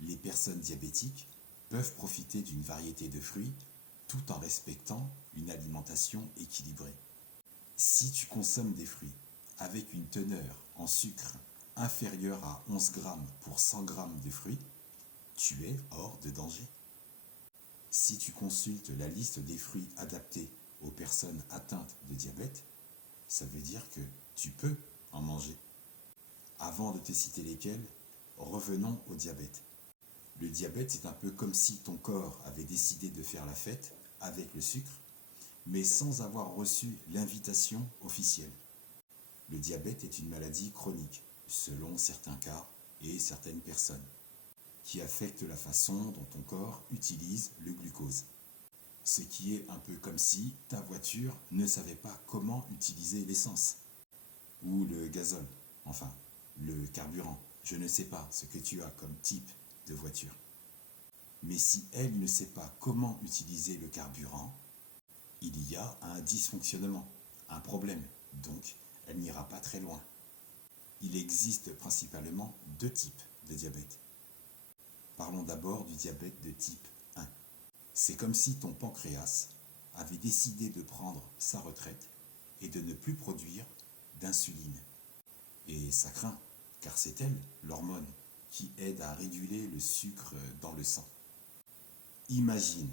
Les personnes diabétiques peuvent profiter d'une variété de fruits tout en respectant une alimentation équilibrée. Si tu consommes des fruits avec une teneur en sucre inférieure à 11 grammes pour 100 grammes de fruits, tu es hors de danger. Si tu consultes la liste des fruits adaptés aux personnes atteintes de diabète, ça veut dire que tu peux en manger. Avant de te citer lesquels, revenons au diabète. Le diabète, c'est un peu comme si ton corps avait décidé de faire la fête avec le sucre, mais sans avoir reçu l'invitation officielle. Le diabète est une maladie chronique, selon certains cas et certaines personnes, qui affecte la façon dont ton corps utilise le glucose. Ce qui est un peu comme si ta voiture ne savait pas comment utiliser l'essence, ou le gazole, enfin, le carburant. Je ne sais pas ce que tu as comme type de voiture. Mais si elle ne sait pas comment utiliser le carburant, il y a un dysfonctionnement, un problème, donc elle n'ira pas très loin. Il existe principalement deux types de diabète. Parlons d'abord du diabète de type 1. C'est comme si ton pancréas avait décidé de prendre sa retraite et de ne plus produire d'insuline. Et ça craint, car c'est elle, l'hormone, qui aide à réguler le sucre dans le sang. Imagine,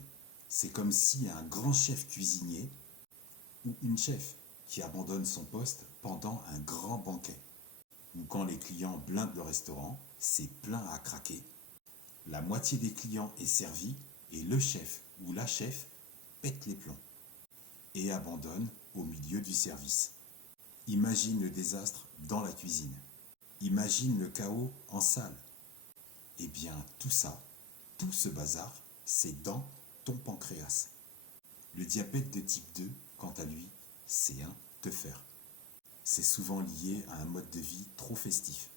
c'est comme si un grand chef cuisinier ou une chef qui abandonne son poste pendant un grand banquet, ou quand les clients blindent le restaurant, c'est plein à craquer. La moitié des clients est servie et le chef ou la chef pète les plombs et abandonne au milieu du service. Imagine le désastre dans la cuisine. Imagine le chaos en salle. Eh bien, tout ça, tout ce bazar, c'est dans ton pancréas. Le diabète de type 2, quant à lui, c'est un teuffer. C'est souvent lié à un mode de vie trop festif.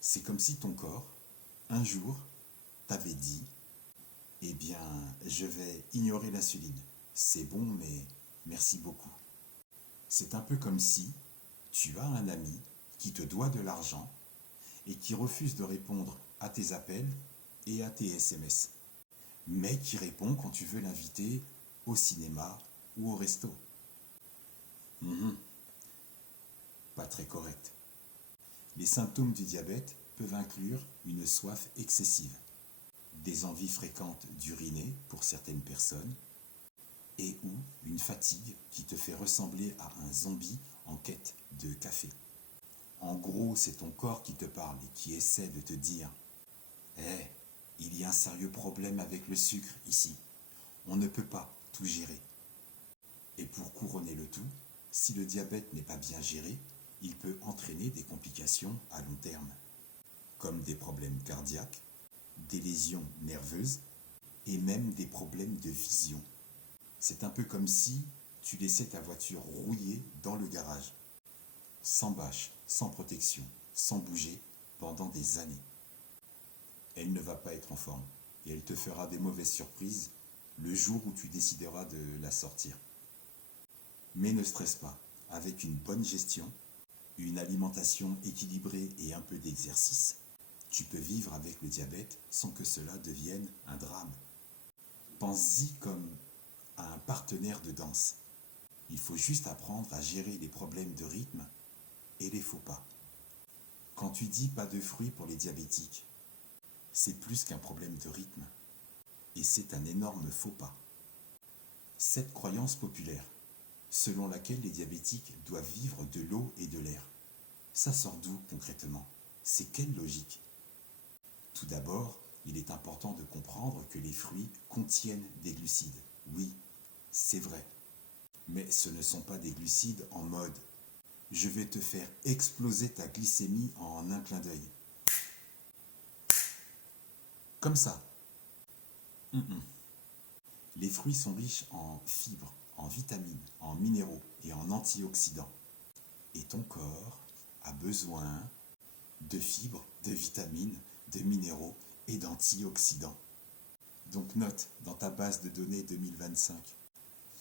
C'est comme si ton corps, un jour, t'avait dit « Eh bien, je vais ignorer l'insuline. C'est bon, mais merci beaucoup. » C'est un peu comme si tu as un ami qui te doit de l'argent et qui refuse de répondre à tes appels et à tes SMS, mais qui répond quand tu veux l'inviter au cinéma ou au resto. Pas très correct. Les symptômes du diabète peuvent inclure une soif excessive, des envies fréquentes d'uriner pour certaines personnes, et ou une fatigue qui te fait ressembler à un zombie en quête de café. En gros, c'est ton corps qui te parle et qui essaie de te dire « Hé, il y a un sérieux problème avec le sucre ici. On ne peut pas tout gérer. » Et pour couronner le tout, si le diabète n'est pas bien géré, il peut entraîner des complications à long terme, comme des problèmes cardiaques, des lésions nerveuses et même des problèmes de vision. C'est un peu comme si tu laissais ta voiture rouiller dans le garage, sans bâche, sans protection, sans bouger, pendant des années. Elle ne va pas être en forme et elle te fera des mauvaises surprises le jour où tu décideras de la sortir. Mais ne stresse pas, avec une bonne gestion, une alimentation équilibrée et un peu d'exercice, tu peux vivre avec le diabète sans que cela devienne un drame. Pense-y comme à un partenaire de danse. Il faut juste apprendre à gérer les problèmes de rythme et les faux pas. Quand tu dis pas de fruits pour les diabétiques, c'est plus qu'un problème de rythme. Et c'est un énorme faux pas. Cette croyance populaire, selon laquelle les diabétiques doivent vivre de l'eau et de l'air, ça sort d'où concrètement? C'est quelle logique? Tout d'abord, il est important de comprendre que les fruits contiennent des glucides. Oui, c'est vrai. Mais ce ne sont pas des glucides en mode « je vais te faire exploser ta glycémie en un clin d'œil ». Comme ça. Les fruits sont riches en fibres, en vitamines, en minéraux et en antioxydants. Et ton corps a besoin de fibres, de vitamines, de minéraux et d'antioxydants. Donc note dans ta base de données 2025,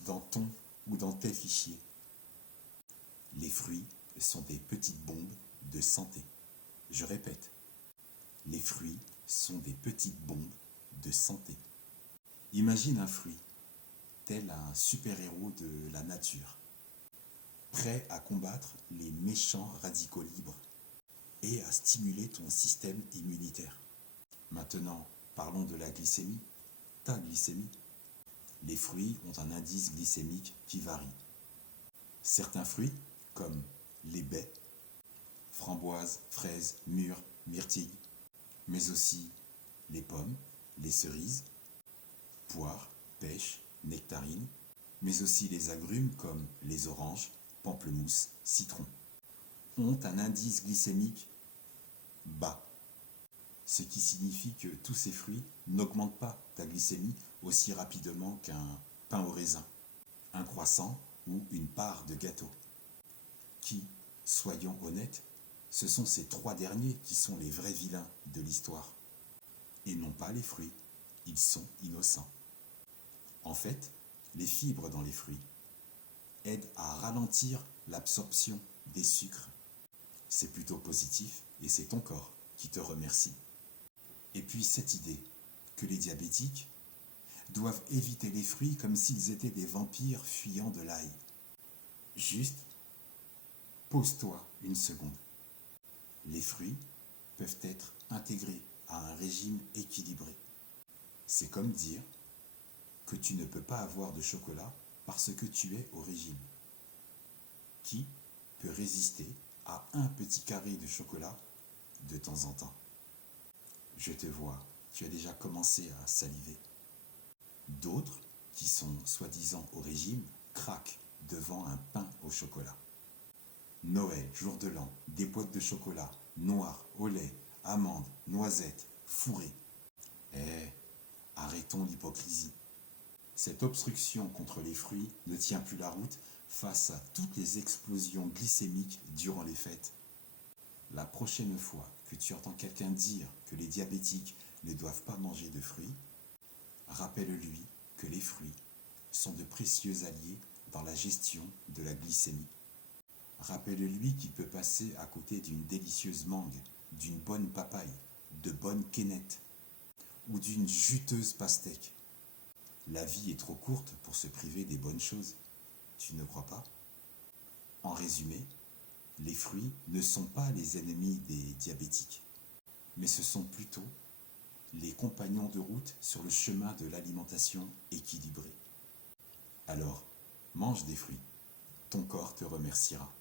dans ton ou dans tes fichiers. Les fruits sont des petites bombes de santé. Je répète, les fruits sont des petites bombes de santé. Imagine un fruit, tel un super-héros de la nature, prêt à combattre les méchants radicaux libres et à stimuler ton système immunitaire. Maintenant, parlons de la glycémie, ta glycémie. Les fruits ont un indice glycémique qui varie. Certains fruits, comme les baies, framboises, fraises, mûres, myrtilles, mais aussi les pommes, les cerises, poires, pêches, nectarines, mais aussi les agrumes comme les oranges, pamplemousses, citrons, ont un indice glycémique bas, ce qui signifie que tous ces fruits n'augmentent pas ta glycémie aussi rapidement qu'un pain au raisin, un croissant ou une part de gâteau. Qui, soyons honnêtes, ce sont ces trois derniers qui sont les vrais vilains de l'histoire, et non pas les fruits, ils sont innocents. En fait, les fibres dans les fruits aident à ralentir l'absorption des sucres. C'est plutôt positif et c'est ton corps qui te remercie. Et puis cette idée que les diabétiques doivent éviter les fruits comme s'ils étaient des vampires fuyant de l'ail. Juste, pose-toi une seconde. Les fruits peuvent être intégrés à un régime équilibré. C'est comme dire que tu ne peux pas avoir de chocolat parce que tu es au régime. Qui peut résister à un petit carré de chocolat de temps en temps? Je te vois, tu as déjà commencé à saliver. D'autres, qui sont soi-disant au régime, craquent devant un pain au chocolat. Noël, jour de l'an, des boîtes de chocolat, noir, au lait, amandes, noisettes, fourrées. Arrêtons l'hypocrisie. Cette obstruction contre les fruits ne tient plus la route face à toutes les explosions glycémiques durant les fêtes. La prochaine fois que tu entends quelqu'un dire que les diabétiques ne doivent pas manger de fruits, rappelle-lui que les fruits sont de précieux alliés dans la gestion de la glycémie. Rappelle-lui qu'il peut passer à côté d'une délicieuse mangue, d'une bonne papaye, de bonnes quénettes ou d'une juteuse pastèque. La vie est trop courte pour se priver des bonnes choses, tu ne crois pas? En résumé, les fruits ne sont pas les ennemis des diabétiques, mais ce sont plutôt les compagnons de route sur le chemin de l'alimentation équilibrée. Alors, mange des fruits, ton corps te remerciera.